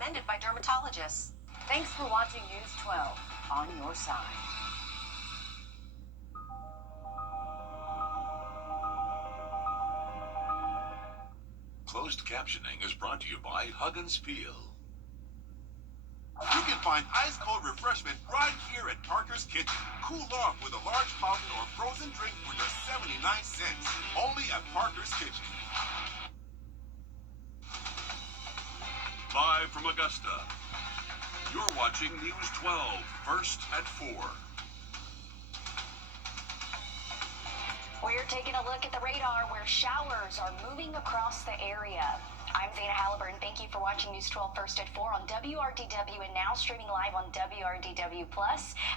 recommended by dermatologists. Thanks for watching News 12 on your side. Closed captioning is brought to you by Hug and Peel. You can find ice-cold refreshment right here at Parker's Kitchen. Cool off with a large fountain or frozen drink for just 79 cents. Only at Parker's Kitchen. Live from Augusta, you're watching News 12, first at 4. We're taking a look at the radar where showers are moving across the area. I'm Zana Halliburton. Thank you for watching News 12 First at 4 on WRDW and now streaming live on WRDW+.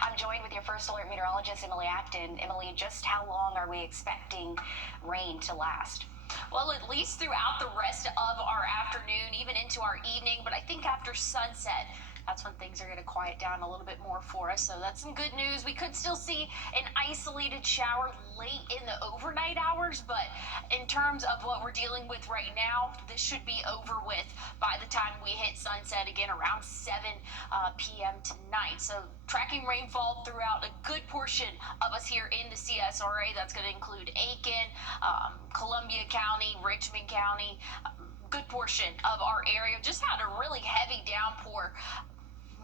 I'm joined with your First Alert meteorologist, Emily Acton. Emily, just how long are we expecting rain to last? Well, at least throughout the rest of our afternoon, even into our evening, but I think after sunset, that's when things are going to quiet down a little bit more for us. So that's some good news. We could still see an isolated shower late in the overnight hours, but in terms of what we're dealing with right now, this should be over with by the time we hit sunset again around 7 p.m. tonight. So tracking rainfall throughout a good portion of us here in the CSRA. That's going to include Aiken, Columbia County, Richmond County, good portion of our area. Just had a really heavy downpour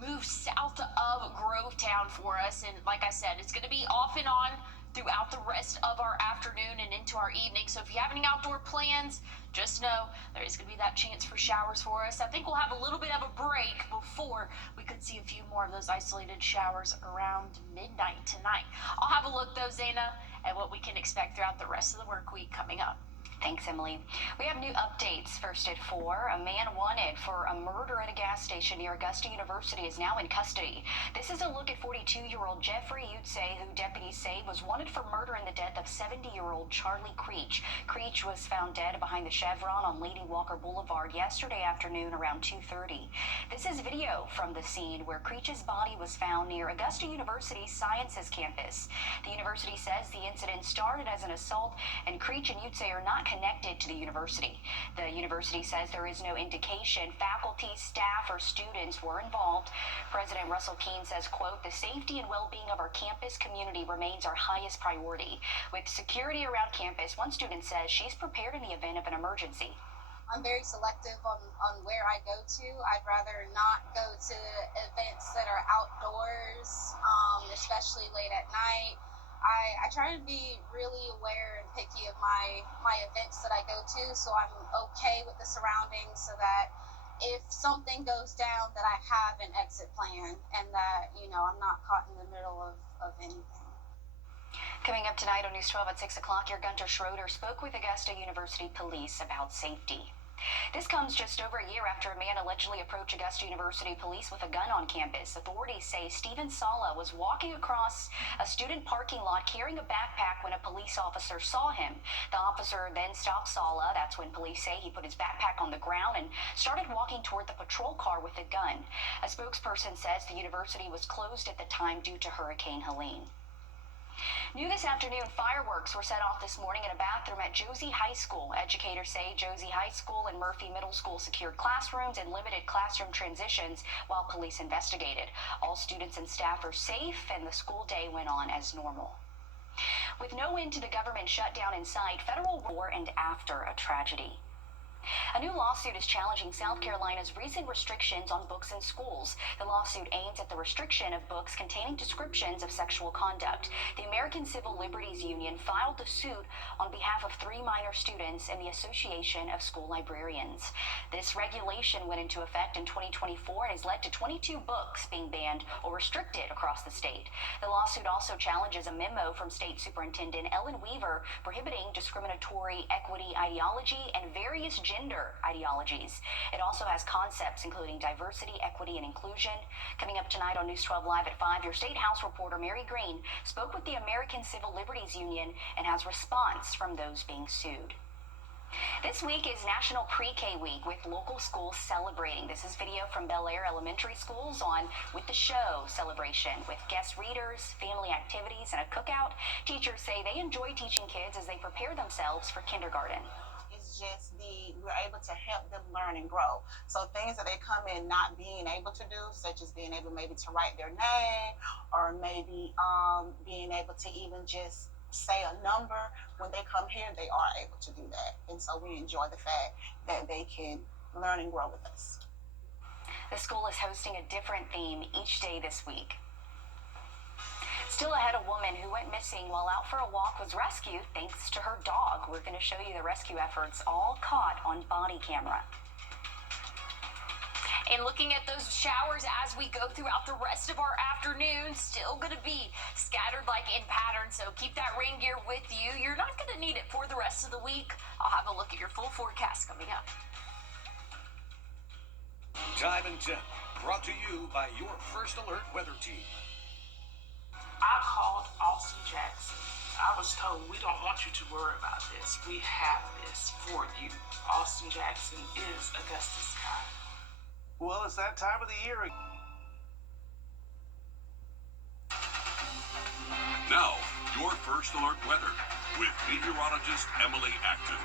move south of Grovetown for us, and like I said, it's going to be off and on throughout the rest of our afternoon and into our evening. So if you have any outdoor plans, just know there is going to be that chance for showers for us. I think we'll have a little bit of a break before we could see a few more of those isolated showers around midnight tonight. I'll have a look though, Zana, at what we can expect throughout the rest of the work week coming up. Thanks, Emily. We have new updates first at 4. A man wanted for a murder at a gas station near Augusta University is now in custody. This is a look at 42-year-old Jeffrey Utse, who deputies say was wanted for murder in the death of 70-year-old Charlie Creech. Creech was found dead behind the Chevron on Lady Walker Boulevard yesterday afternoon around 2:30. This is video from the scene where Creech's body was found near Augusta University's Sciences campus. The university says the incident started as an assault, and Creech and Utse are not connected to the university. The university says there is no indication faculty, staff, or students were involved. President Russell Keene says, quote, "The safety and well-being of our campus community remains our highest priority. With security around campus, one student says she's prepared in the event of an emergency." I'm very selective on where I go to. I'd rather not go to events that are outdoors, especially late at night. I try to be really aware and picky of my events that I go to, so I'm okay with the surroundings, so that if something goes down, that I have an exit plan and that, I'm not caught in the middle of anything. Coming up tonight on News 12 at 6 o'clock, your Gunter Schroeder spoke with Augusta University police about safety. This comes just over a year after a man allegedly approached Augusta University police with a gun on campus. Authorities say Stephen Sala was walking across a student parking lot carrying a backpack when a police officer saw him. The officer then stopped Sala. That's when police say he put his backpack on the ground and started walking toward the patrol car with a gun. A spokesperson says the university was closed at the time due to Hurricane Helene. New this afternoon, fireworks were set off this morning in a bathroom at Josie High School. Educators say Josie High School and Murphy Middle School secured classrooms and limited classroom transitions while police investigated. All students and staff are safe, and the school day went on as normal. With no end to the government shutdown in sight, federal war and after a tragedy. A new lawsuit is challenging South Carolina's recent restrictions on books in schools. The lawsuit aims at the restriction of books containing descriptions of sexual conduct. The American Civil Liberties Union filed the suit on behalf of 3 minor students and the Association of School Librarians. This regulation went into effect in 2024 and has led to 22 books being banned or restricted across the state. The lawsuit also challenges a memo from State Superintendent Ellen Weaver prohibiting discriminatory equity ideology and various gender ideologies. It also has concepts including diversity, equity, and inclusion. Coming up tonight on News 12 Live at 5, your State House reporter Mary Green spoke with the American Civil Liberties Union and has response from those being sued. This week is National Pre-K Week with local schools celebrating. This is video from Bel Air Elementary Schools on With the Show celebration with guest readers, family activities, and a cookout. Teachers say they enjoy teaching kids as they prepare themselves for kindergarten. It's just the we're able to help them learn and grow. So things that they come in not being able to do, such as being able maybe to write their name, or maybe being able to even just say a number, when they come here, they are able to do that. And so we enjoy the fact that they can learn and grow with us. The school is hosting a different theme each day this week. Still ahead, a woman who went missing while out for a walk was rescued thanks to her dog. We're going to show you the rescue efforts, all caught on body camera. And looking at those showers as we go throughout the rest of our afternoon, still going to be scattered like in pattern, so keep that rain gear with you. You're not going to need it for the rest of the week. I'll have a look at your full forecast coming up. Time and Temp, brought to you by your First Alert weather team. I called Austin Jackson. I was told, we don't want you to worry about this. We have this for you. Austin Jackson is Augusta's guy. Well, it's that time of the year. Now, your First Alert weather with meteorologist Emily Acton.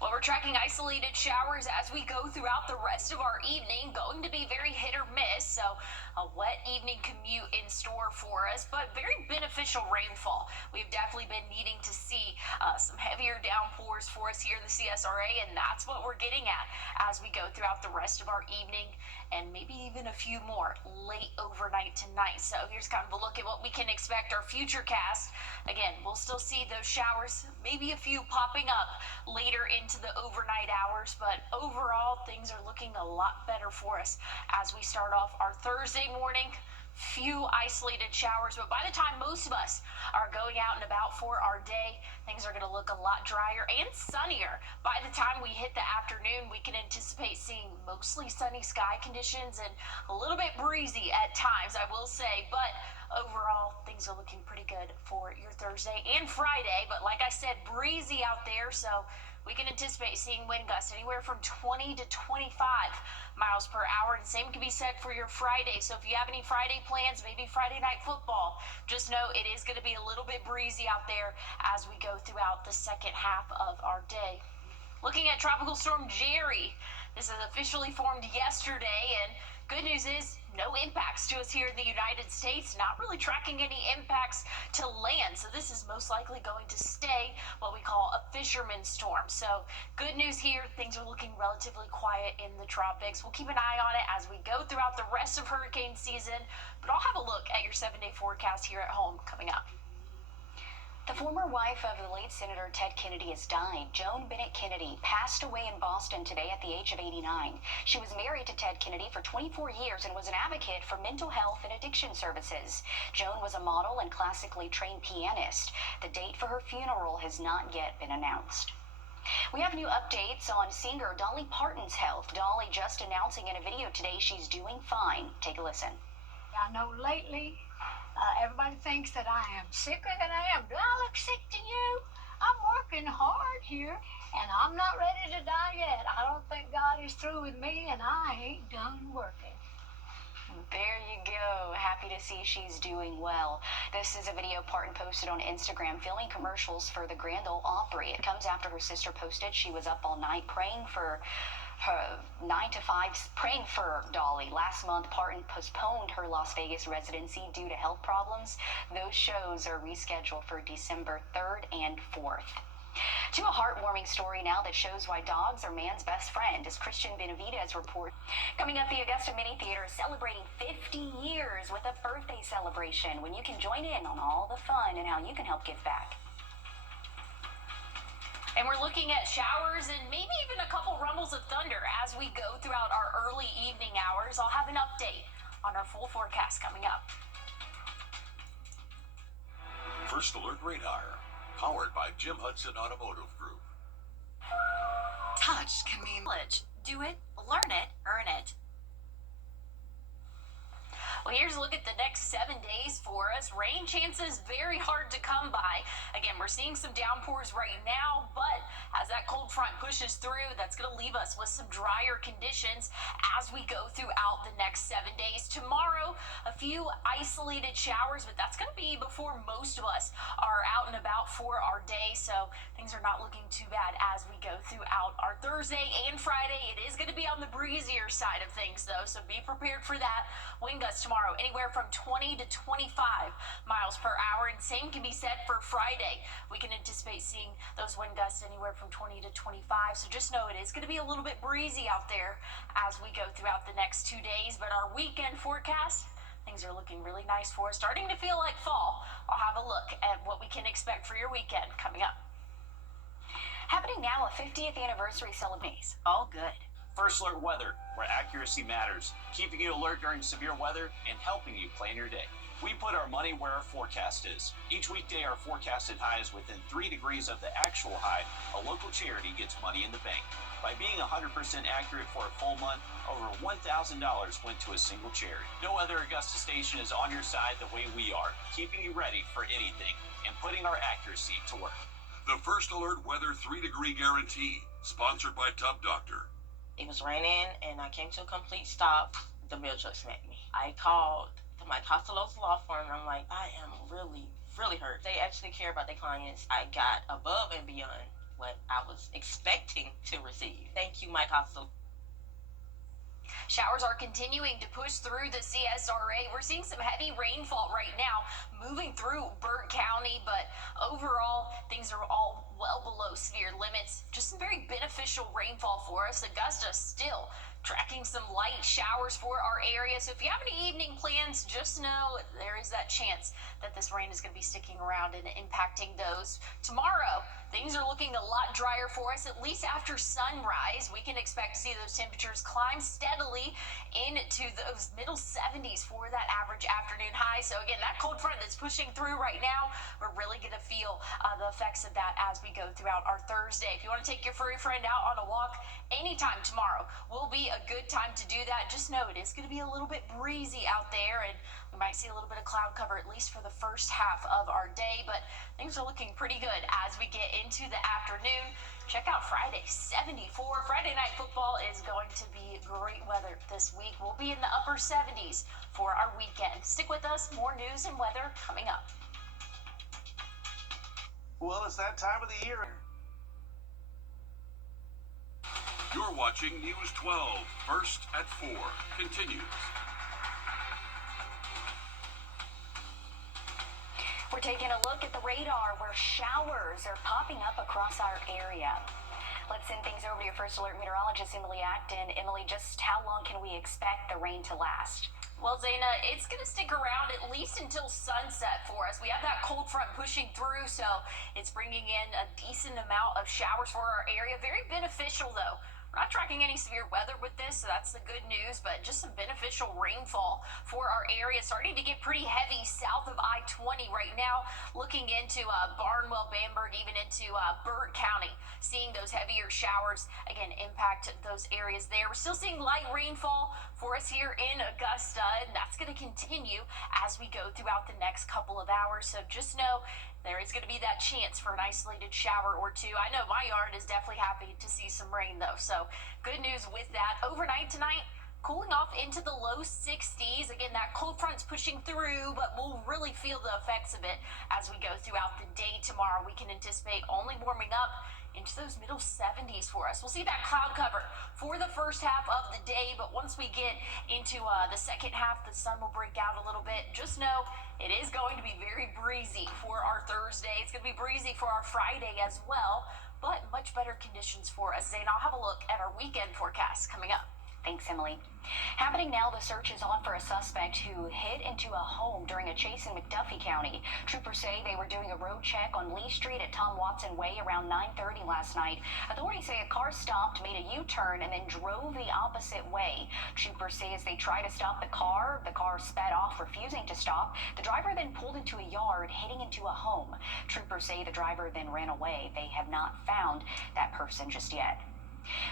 Well, we're tracking isolated showers as we go throughout the rest of our evening. Going to be very hit or miss, so a wet evening commute in store for us, but very beneficial rainfall. We've definitely been needing to see some heavier downpours for us here in the CSRA, and that's what we're getting at as we go throughout the rest of our evening, and maybe even a few more late overnight tonight. So here's kind of a look at what we can expect our future cast. Again, we'll still see those showers, maybe a few popping up later into the overnight hours, but overall things are looking a lot better for us as we start off our Thursday morning. Few isolated showers, but by the time most of us are going out and about for our day, things are going to look a lot drier and sunnier. By the time we hit the afternoon, we can anticipate seeing mostly sunny sky conditions and a little bit breezy at times, I will say, but overall things are looking pretty good for your Thursday and Friday. But like I said, breezy out there, so we can anticipate seeing wind gusts anywhere from 20 to 25 miles per hour. And same can be said for your Friday. So if you have any Friday plans, maybe Friday night football, just know it is going to be a little bit breezy out there as we go throughout the second half of our day. Looking at Tropical Storm Jerry, this is officially formed yesterday, and good news is no impacts to us here in the United States, not really tracking any impacts to land. So this is most likely going to stay what we call a fisherman's storm. So good news here, things are looking relatively quiet in the tropics. We'll keep an eye on it as we go throughout the rest of hurricane season, but I'll have a look at your 7-day forecast here at home coming up. The former wife of the late Senator Ted Kennedy has died. Joan Bennett Kennedy passed away in Boston today at the age of 89. She was married to Ted Kennedy for 24 years and was an advocate for mental health and addiction services. Joan was a model and classically trained pianist. The date for her funeral has not yet been announced. We have new updates on singer Dolly Parton's health. Dolly just announcing in a video today she's doing fine. Take a listen. I know lately everybody thinks that I am sicker than I am. Do I look sick to you? I'm working hard here, and I'm not ready to die yet. I don't think God is through with me, and I ain't done working. There you go. Happy to see she's doing well. This is a video Parton posted on Instagram filming commercials for the Grand Ole Opry. It comes after her sister posted she was up all night praying for her 9 to 5, praying for Dolly. Last month, Parton postponed her Las Vegas residency due to health problems. Those shows are rescheduled for December 3rd and 4th. To a heartwarming story now that shows why dogs are man's best friend, as Christian Benavidez reports. Coming up, the Augusta Mini Theater is celebrating 50 years with a birthday celebration when you can join in on all the fun and how you can help give back. And we're looking at showers and maybe even a couple rumbles of thunder as we go throughout our early evening hours. I'll have an update on our full forecast coming up. First Alert Radar, powered by Jim Hudson Automotive Group. Touch can mean knowledge. Do it, learn it, earn it. Well, here's a look at the next 7 days for us. Rain chances very hard to come by. Again, we're seeing some downpours right now, but as that cold front pushes through, that's going to leave us with some drier conditions as we go throughout the next 7 days. Tomorrow, a few isolated showers, but that's going to be before most of us are out and about for our day, so things are not looking too bad as we go throughout our Thursday and Friday. It is going to be on the breezier side of things, though, so be prepared for that. Wind gusts tomorrow anywhere from 20 to 25 miles per hour, and same can be said for Friday. We can anticipate seeing those wind gusts anywhere from 20 to 25, so just know it is going to be a little bit breezy out there as we go throughout the next 2 days. But our weekend forecast, things are looking really nice for us, starting to feel like fall. I'll have a look at what we can expect for your weekend coming up. Happening now, a 50th anniversary celebration. All good. First Alert Weather, where accuracy matters, keeping you alert during severe weather and helping you plan your day. We put our money where our forecast is. Each weekday, our forecasted high is within 3 degrees of the actual high. A local charity gets money in the bank. By being 100% accurate for a full month, over $1,000 went to a single charity. No other Augusta station is on your side the way we are, keeping you ready for anything and putting our accuracy to work. The First Alert Weather 3-degree guarantee, sponsored by Tub Doctor. It was raining, and I came to a complete stop. The mail truck smacked me. I called my Costello's law firm, and I'm like, I am really, really hurt. They actually care about their clients. I got above and beyond what I was expecting to receive. Thank you, Mike Costello. Showers are continuing to push through the CSRA. We're seeing some heavy rainfall right now moving through Burt County, but overall, things are all well below severe limits. Just some very beneficial rainfall for us. Augusta still tracking some light showers for our area. So if you have any evening plans, just know there is that chance that this rain is going to be sticking around and impacting those. Tomorrow, things are looking a lot drier for us, at least after sunrise. We can expect to see those temperatures climb steadily into those middle 70s for that average afternoon high. So again, that cold front that's pushing through right now, we're really going to feel the effects of that as we go throughout our Thursday. If you want to take your furry friend out on a walk anytime tomorrow, will be a good time to do that. Just know it is going to be a little bit breezy out there, and we might see a little bit of cloud cover at least for the first half of our day, but things are looking pretty good as we get into the afternoon. Check out Friday, 74. Friday night football is going to be great weather this week. We'll be in the upper 70s for our weekend. Stick with us. More news and weather coming up. Well, it's that time of the year. You're watching News 12, First at 4, continues. We're taking a look at the radar where showers are popping up across our area. Let's send things over to your First Alert meteorologist, Emily Acton. Emily, just how long can we expect the rain to last? Well, Zaina, it's going to stick around at least until sunset for us. We have that cold front pushing through, so it's bringing in a decent amount of showers for our area. Very beneficial, though. We're not tracking any severe weather with this, so that's the good news, but just some beneficial rainfall for our area. Starting to get pretty heavy south of I-20 right now, looking into Barnwell, Bamberg, even into Burt County, seeing those heavier showers, again, impact those areas there. We're still seeing light rainfall for us here in Augusta, and that's going to continue as we go throughout the next couple of hours, so just know there is going to be that chance for an isolated shower or two. I know my yard is definitely happy to see some rain, though, so good news with that. Overnight tonight, cooling off into the low 60s. Again, that cold front's pushing through, but we'll really feel the effects of it as we go throughout the day tomorrow. We can anticipate only warming up into those middle 70s for us. We'll see that cloud cover for the first half of the day, but once we get into the second half, the sun will break out a little bit. Just know it is going to be very breezy for our Thursday. It's going to be breezy for our Friday as well, but much better conditions for us. Zane, I'll have a look at our weekend forecast coming up. Thanks, Emily. Happening now, the search is on for a suspect who hid into a home during a chase in McDuffie County. Troopers say they were doing a road check on Lee Street at Tom Watson Way around 9:30 last night. Authorities say a car stopped, made a U-turn, and then drove the opposite way. Troopers say as they tried to stop the car sped off, refusing to stop. The driver then pulled into a yard, heading into a home. Troopers say the driver then ran away. They have not found that person just yet.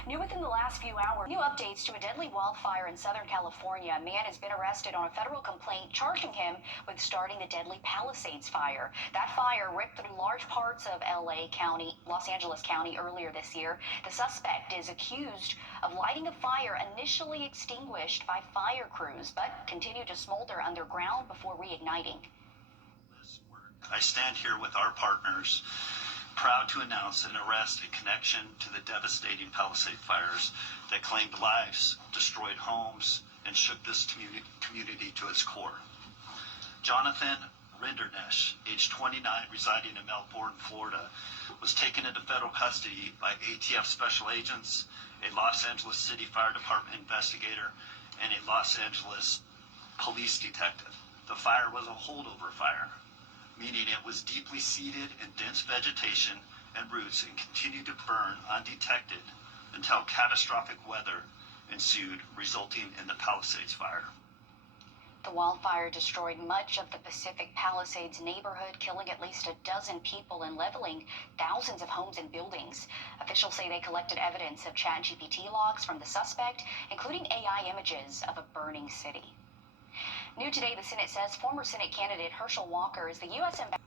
New within the last few hours, new updates to a deadly wildfire in Southern California. A man has been arrested on a federal complaint charging him with starting the deadly Palisades fire. That fire ripped through large parts of LA County, Los Angeles County earlier this year. The suspect is accused of lighting a fire initially extinguished by fire crews, but continued to smolder underground before reigniting. I stand here with our partners, proud to announce an arrest in connection to the devastating Palisade fires that claimed lives, destroyed homes, and shook this community to its core. Jonathan Rindernesh, age 29, residing in Melbourne, Florida, was taken into federal custody by ATF special agents, a Los Angeles City Fire Department investigator, and a Los Angeles police detective. The fire was a holdover fire, meaning it was deeply seated in dense vegetation and roots and continued to burn undetected until catastrophic weather ensued, resulting in the Palisades fire. The wildfire destroyed much of the Pacific Palisades neighborhood, killing at least a dozen people and leveling thousands of homes and buildings. Officials say they collected evidence of ChatGPT logs from the suspect, including AI images of a burning city. New today, the Senate says former Senate candidate Herschel Walker is the U.S. ambassador.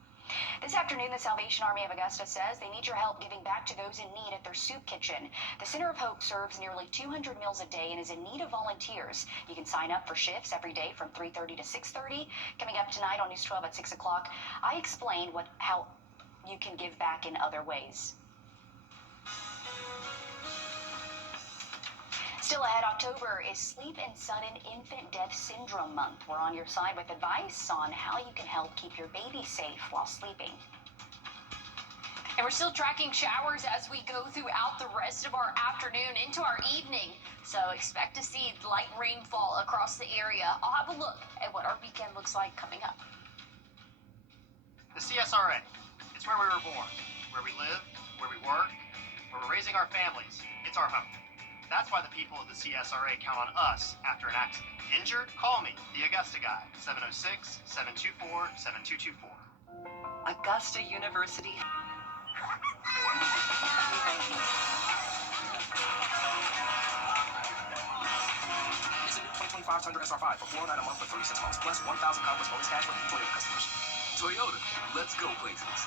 This afternoon, the Salvation Army of Augusta says they need your help giving back to those in need at their soup kitchen. The Center of Hope serves nearly 200 meals a day and is in need of volunteers. You can sign up for shifts every day from 3:30 to 6:30. Coming up tonight on News 12 at 6 o'clock, I explain how you can give back in other ways. Still ahead, October is Sleep and Sudden Infant Death Syndrome Month. We're on your side with advice on how you can help keep your baby safe while sleeping. And we're still tracking showers as we go throughout the rest of our afternoon into our evening. So expect to see light rainfall across the area. I'll have a look at what our weekend looks like coming up. The CSRA, it's where we were born, where we live, where we work, where we're raising our families. It's our home. That's why the people of the CSRA count on us after an accident. Injured? Call me, the Augusta Guy, 706-724-7224. Augusta University. It's a new 2025 Tundra SR5 for $499 a month for 36 months, plus 1,000 conquest bonus cash for Toyota customers. Toyota, let's go places.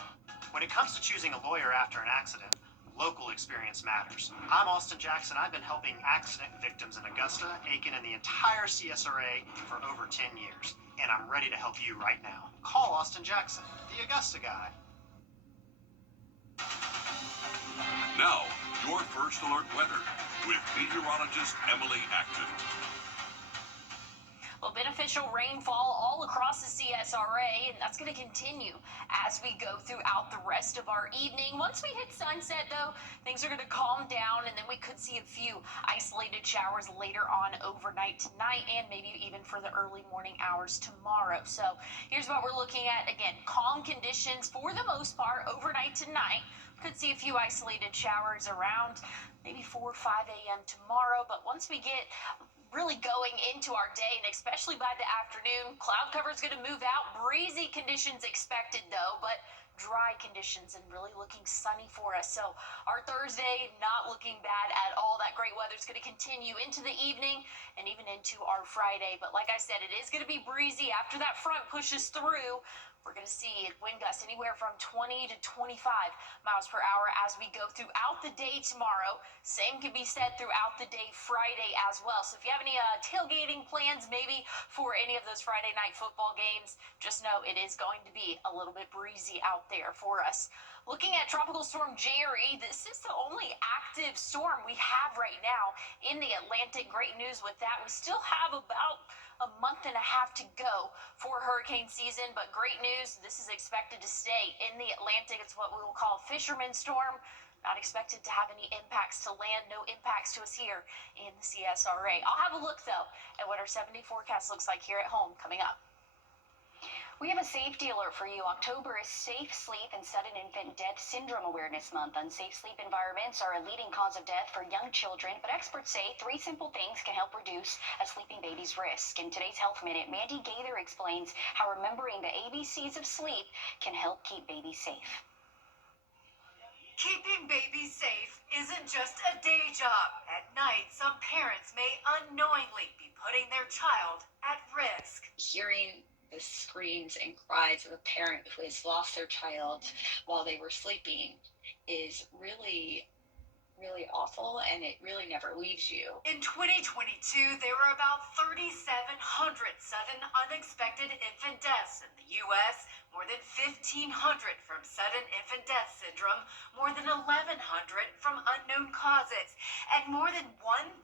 When it comes to choosing a lawyer after an accident, local experience matters. I'm Austin Jackson. I've been helping accident victims in Augusta, Aiken, and the entire CSRA for over 10 years. And I'm ready to help you right now. Call Austin Jackson, the Augusta Guy. Now, your First Alert weather with meteorologist Emily Acton. Well, beneficial rainfall all across the CSRA, and that's going to continue as we go throughout the rest of our evening. Once we hit sunset, though, things are going to calm down, and then we could see a few isolated showers later on overnight tonight, and maybe even for the early morning hours tomorrow. So here's what we're looking at. Again, calm conditions for the most part overnight tonight. Could see a few isolated showers around maybe 4 or 5 a.m. tomorrow, but once we get really going into our day, and especially by the afternoon, cloud cover is going to move out. Breezy conditions expected, though, but dry conditions and really looking sunny for us. So our Thursday not looking bad at all. That great weather is going to continue into the evening and even into our Friday. But like I said, it is going to be breezy after that front pushes through. We're going to see wind gusts anywhere from 20 to 25 miles per hour as we go throughout the day tomorrow. Same can be said throughout the day Friday as well. So if you have any tailgating plans maybe for any of those Friday night football games, just know it is going to be a little bit breezy out there for us. Looking at Tropical Storm Jerry, this is the only active storm we have right now in the Atlantic. Great news with that. We still have about a month and a half to go for hurricane season, but great news, this is expected to stay in the Atlantic. It's what we will call fisherman storm. Not expected to have any impacts to land, no impacts to us here in the CSRA. I'll have a look, though, at what our 7-day forecast looks like here at home coming up. We have a safety alert for you. October is Safe Sleep and Sudden Infant Death Syndrome Awareness Month. Unsafe sleep environments are a leading cause of death for young children, but experts say 3 simple things can help reduce a sleeping baby's risk. In today's Health Minute, Mandy Gaither explains how remembering the ABCs of sleep can help keep babies safe. Keeping babies safe isn't just a day job. At night, some parents may unknowingly be putting their child at risk. Hearing the screams and cries of a parent who has lost their child while they were sleeping is really awful, and it really never leaves you. In 2022, there were about 3,700 sudden unexpected infant deaths in the U.S., more than 1,500 from sudden infant death syndrome, more than 1,100 from unknown causes, and more than 1,000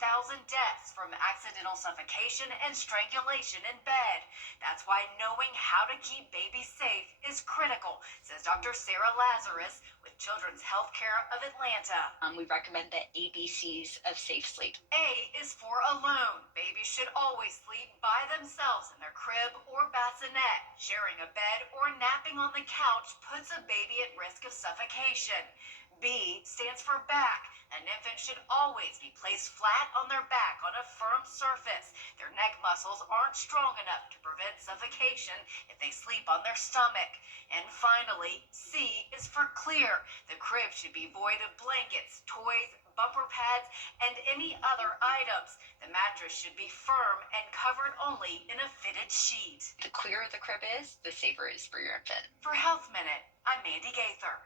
deaths from accidental suffocation and strangulation in bed. That's why knowing how to keep babies safe is critical, says Dr. Sarah Lazarus with Children's Healthcare of Atlanta. We recommend the ABCs of safe sleep. A is for alone. Babies should always sleep by themselves in their crib or bassinet. Sharing a bed or napping on the couch puts a baby at risk of suffocation. B stands for back. An infant should always be placed flat on their back on a firm surface. Their neck muscles aren't strong enough to prevent suffocation if they sleep on their stomach. And finally, C is for clear. The crib should be void of blankets, toys, bumper pads, and any other items. The mattress should be firm and covered only in a fitted sheet. The clearer the crib is, the safer it is for your infant. For Health Minute, I'm Mandy Gaither.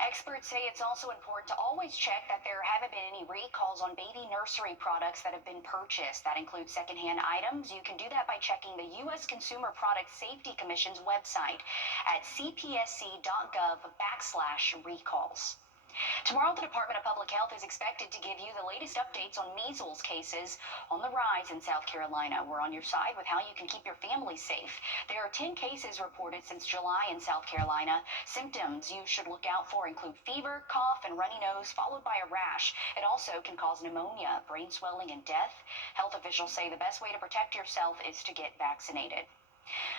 Experts say it's also important to always check that there haven't been any recalls on baby nursery products that have been purchased. That includes secondhand items. You can do that by checking the U.S. Consumer Product Safety Commission's website at cpsc.gov/recalls. Tomorrow, the Department of Public Health is expected to give you the latest updates on measles cases on the rise in South Carolina. We're on your side with how you can keep your family safe. There are 10 cases reported since July in South Carolina. Symptoms you should look out for include fever, cough, and runny nose, followed by a rash. It also can cause pneumonia, brain swelling, and death. Health officials say the best way to protect yourself is to get vaccinated.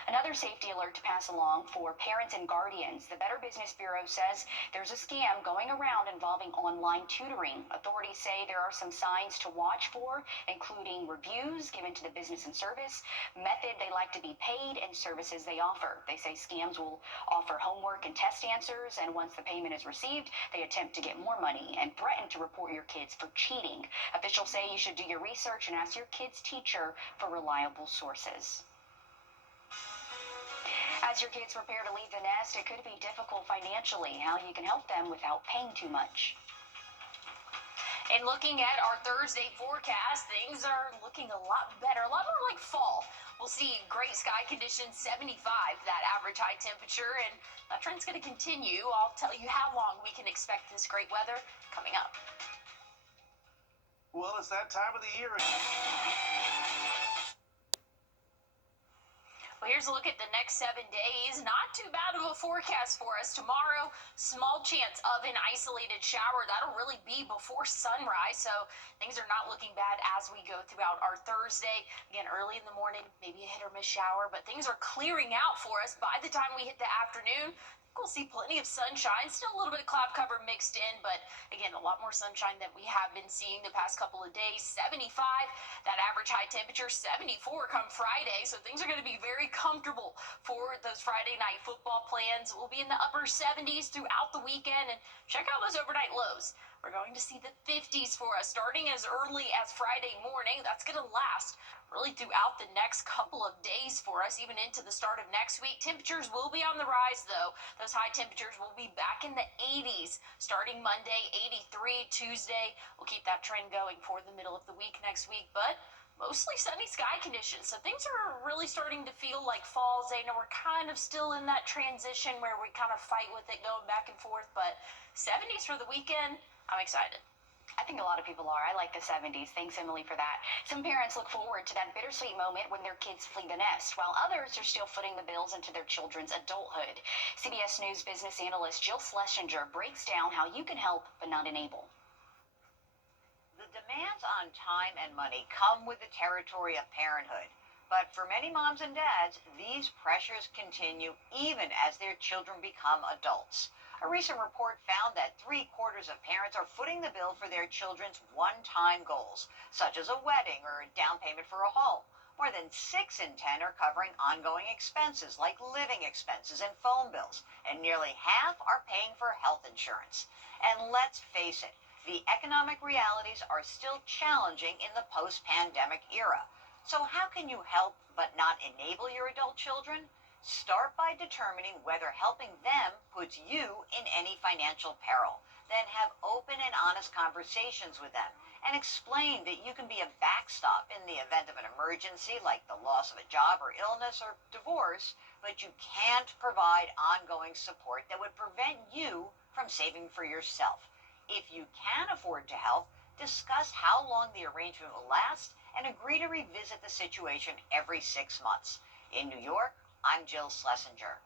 Another safety alert to pass along for parents and guardians. The Better Business Bureau says there's a scam going around involving online tutoring. Authorities say there are some signs to watch for, including reviews given to the business and service, method they like to be paid, and services they offer. They say scams will offer homework and test answers, and once the payment is received, they attempt to get more money and threaten to report your kids for cheating. Officials say you should do your research and ask your kid's teacher for reliable sources. As your kids prepare to leave the nest, it could be difficult financially. How you can help them without paying too much. And looking at our Thursday forecast, things are looking a lot better, a lot more like fall. We'll see great sky conditions, 75, that average high temperature, and that trend's going to continue. I'll tell you how long we can expect this great weather coming up. Well, it's that time of the year. Well, here's a look at the next 7 days. Not too bad of a forecast for us. Tomorrow, small chance of an isolated shower. That'll really be before sunrise, so things are not looking bad as we go throughout our Thursday. Again, early in the morning, maybe a hit or miss shower, but things are clearing out for us by the time we hit the afternoon. We'll see plenty of sunshine, still a little bit of cloud cover mixed in, but again, a lot more sunshine than we have been seeing the past couple of days. 75, that average high temperature, 74 come Friday, so things are going to be very comfortable for those Friday night football plans. We'll be in the upper 70s throughout the weekend, and check out those overnight lows. We're going to see the 50s for us starting as early as Friday morning. That's going to last really throughout the next couple of days for us, even into the start of next week. Temperatures will be on the rise, though. Those high temperatures will be back in the 80s starting Monday, 83 Tuesday. We'll keep that trend going for the middle of the week next week, but mostly sunny sky conditions. So things are really starting to feel like fall. Zayna, we're kind of still in that transition where we kind of fight with it going back and forth, but 70s for the weekend, I'm excited. I think a lot of people are. I like the 70s. Thanks, Emily, for that. Some parents look forward to that bittersweet moment when their kids flee the nest, while others are still footing the bills into their children's adulthood. CBS News business analyst Jill Schlesinger breaks down how you can help but not enable. The demands on time and money come with the territory of parenthood. But for many moms and dads, these pressures continue even as their children become adults. A recent report found that 3/4 of parents are footing the bill for their children's one-time goals, such as a wedding or a down payment for a home. More than 6 in 10 are covering ongoing expenses like living expenses and phone bills, and nearly half are paying for health insurance. And let's face it, the economic realities are still challenging in the post-pandemic era. So how can you help but not enable your adult children? Start by determining whether helping them puts you in any financial peril. Then have open and honest conversations with them and explain that you can be a backstop in the event of an emergency like the loss of a job or illness or divorce, but you can't provide ongoing support that would prevent you from saving for yourself. If you can afford to help, discuss how long the arrangement will last and agree to revisit the situation every 6 months. In New York, I'm Jill Schlesinger.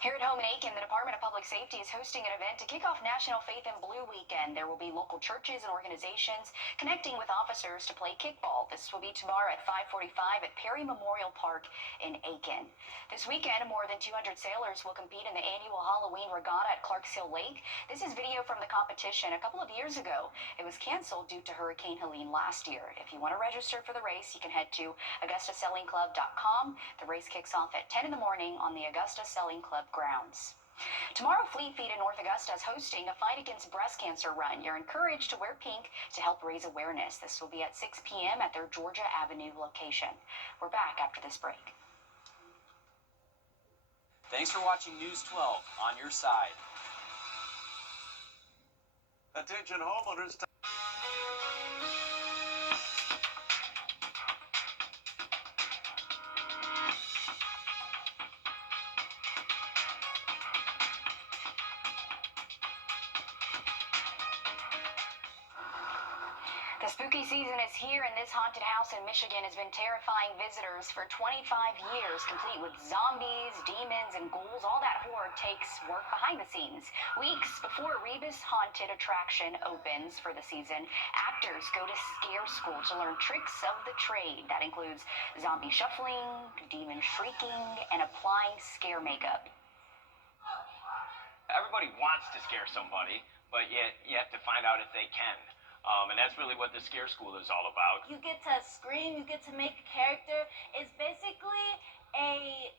Here at home in Aiken, the Department of Public Safety is hosting an event to kick off National Faith in Blue Weekend. There will be local churches and organizations connecting with officers to play kickball. This will be tomorrow at 5:45 at Perry Memorial Park in Aiken. This weekend, more than 200 sailors will compete in the annual Halloween Regatta at Clarks Hill Lake. This is video from the competition a couple of years ago. It was canceled due to Hurricane Helene last year. If you want to register for the race, you can head to AugustaSailingClub.com. The race kicks off at 10 in the morning on the Augusta Sailing Club grounds. Tomorrow, Fleet Feet in North Augusta is hosting a fight against breast cancer run. You're encouraged to wear pink to help raise awareness. This will be at 6 p.m. at their Georgia Avenue location. We're back after this break. Thanks for watching News 12 on your side. Attention homeowners. The spooky season is here, and this haunted house in Michigan has been terrifying visitors for 25 years, complete with zombies, demons, and ghouls. All that horror takes work behind the scenes. Weeks before Rebus Haunted attraction opens for the season, actors go to scare school to learn tricks of the trade. That includes zombie shuffling, demon shrieking, and applying scare makeup. Everybody wants to scare somebody, but yet you have to find out if they can. And that's really what the scare school is all about. You get to scream, you get to make a character. It's basically a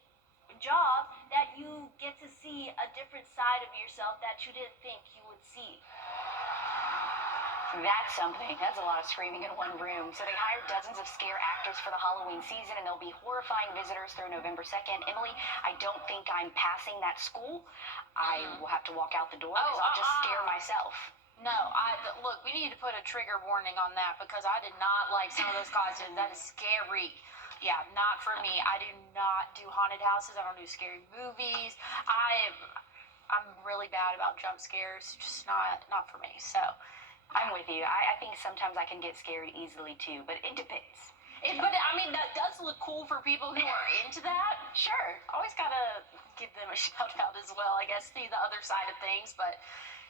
job that you get to see a different side of yourself that you didn't think you would see. That's something. That's a lot of screaming in one room. So they hired dozens of scare actors for the Halloween season, and they'll be horrifying visitors through November 2nd. Emily, I don't think I'm passing that school. I will have to walk out the door because I'll just scare myself. No, look, we need to put a trigger warning on that because I did not like some of those costumes. That is scary. Yeah, not for me. I do not do haunted houses. I don't do scary movies. I'm really bad about jump scares. Just not for me. So I'm with you. I think sometimes I can get scared easily too, but it depends. But I mean, that does look cool for people who are into that. Sure. Always gotta give them a shout out as well. I guess see the other side of things, but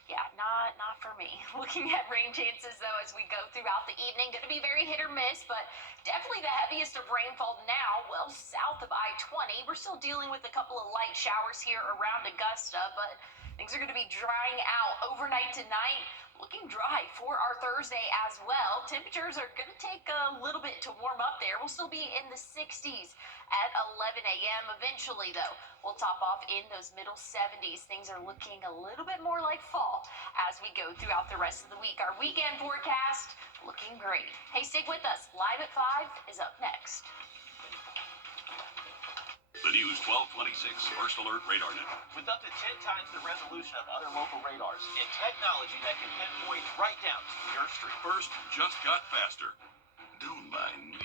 yeah, not for me. Looking at rain chances though as we go throughout the evening, going to be very hit or miss, but definitely the heaviest of rainfall now, well south of I-20. We're still dealing with a couple of light showers here around Augusta, but things are going to be drying out overnight tonight. Looking dry for our Thursday as well. Temperatures are going to take a little bit to warm up there. We'll still be in the 60s at 11 a.m. Eventually, though, we'll top off in those middle 70s. Things are looking a little bit more like fall as we go throughout the rest of the week. Our weekend forecast looking great. Hey, stick with us. Live at 5 is up next. The News 1226 First Alert Radar Network. With up to 10 times the resolution of other local radars and technology that can pinpoint right down to your street. First just got faster. Don't mind me.